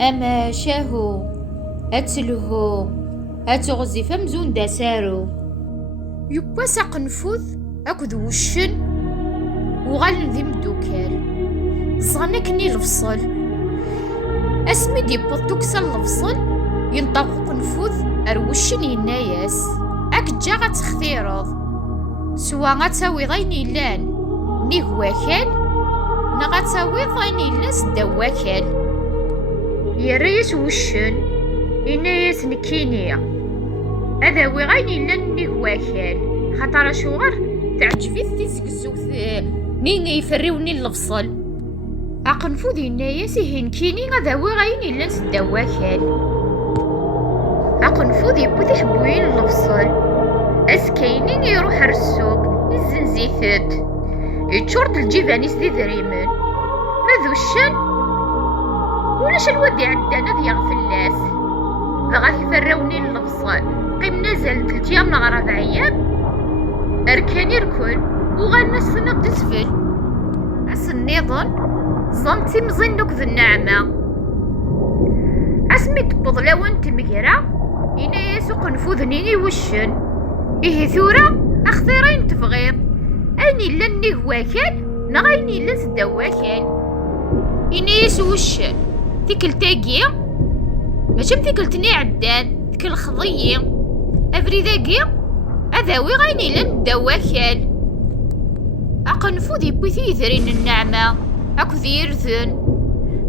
أما شاهو أتلهو أتغزف أمزون داسارو يباسا قنفوذ أكد وشن وغالن ذي مدوكال صغنكني الفصل أسمي دي بطوكسا الفصل ينطق قنفوذ أروشن يناياس أكجا غتختيرض سوا غتاوي غين إلان نيه واكال نغتاوي غين إلان سدا واكال يريس وشن إناياس نكينيا أذاوي غين إلان نيه واكال خاطر شوغر تعجبي تيزكزوث نيني يفريوني الفصل أقنفوذ إناياس هنكيني أذاوي غين إلان سدا واكال أقنفوذ يبوذ يحبوين الفصل أسكيني يروح السوق الزنزيثات يتشورد الجيفانيس ذي ذريمن ماذو الشن ولاش الواد عدانا ذي غفلاس بغا يفراوني الفصل قيم نزل 3 أيام نغرى 4 أيام أركان يركن وغانا السنة تسفل أسنيضن ظنتي مزنوك ذو النعمة أسمي تبض لون تمقرا إنا يسوق نفوذني وشن إيه ثورة أخثرين تفغيض أني لني واكل نغيني لن سدا واكل إنا يسو وشن تيكل تاقيا ماشي تيكلتني عدان تيكل خضية أفري ذاقيا أذاوي غيني لن دا واكل أقنفوذ يبوثي يذرين النعمة أكو ذي يرثن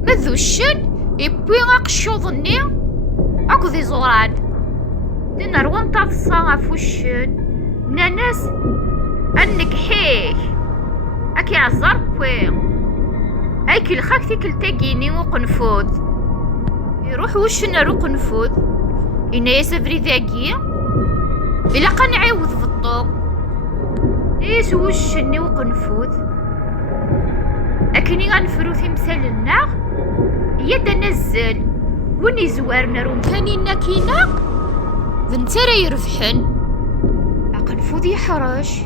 ماذو الشن يبوي غاقشوضني أكو ذي زوران دينا روان تاضصا غفوشن ناناس أنك حيك أكي عزار بوي أيكي الخاك تيكل تاقيني وقنفوذ يروح وشن رو قنفوذ إنا يسافري ذاقية إلا قنعيوذ في الطوق إيس وشني وقنفوذ أكني غنفرو تمثال الناغ يدا نزل وني زوارنا رومكاني ناكينا ذنترا يرفحن أقنفوذ يحرش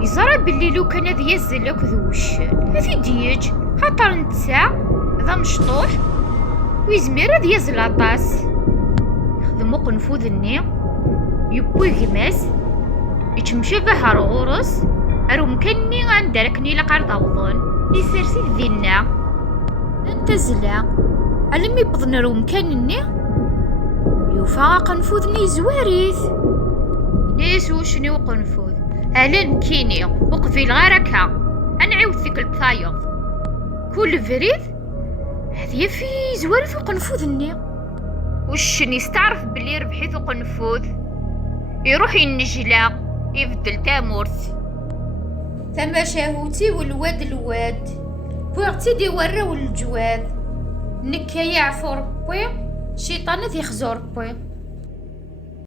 يزرى باللي لو كان ذي يزل لك ذو وشن هذي ديج خاطر نتسع ذا مشطوح ويزمير ذي يزل عطاس يخدمو قنفوذ الني يبوي غماس يتمشى بها رغورس أرومكاني غندركني لقرض أوضن يسرسي ذينا ننتزلا علمي بضنا رومكانني يوفا قنفوذني زواريث ناس وشني وقنفوذ ألا نكيني وقفيل غاركا أنعيوث ذيك الطايض كل فريد هذي في زواريث وقنفوذني وشني يستعرف بلي ربحيث وقنفوذ يروح ينجلا يبدل تامورث ثم شاهوتي والواد الواد بوغتي دي وراو الجواد نكا يعفو ربي شيطان ذي خزو ربي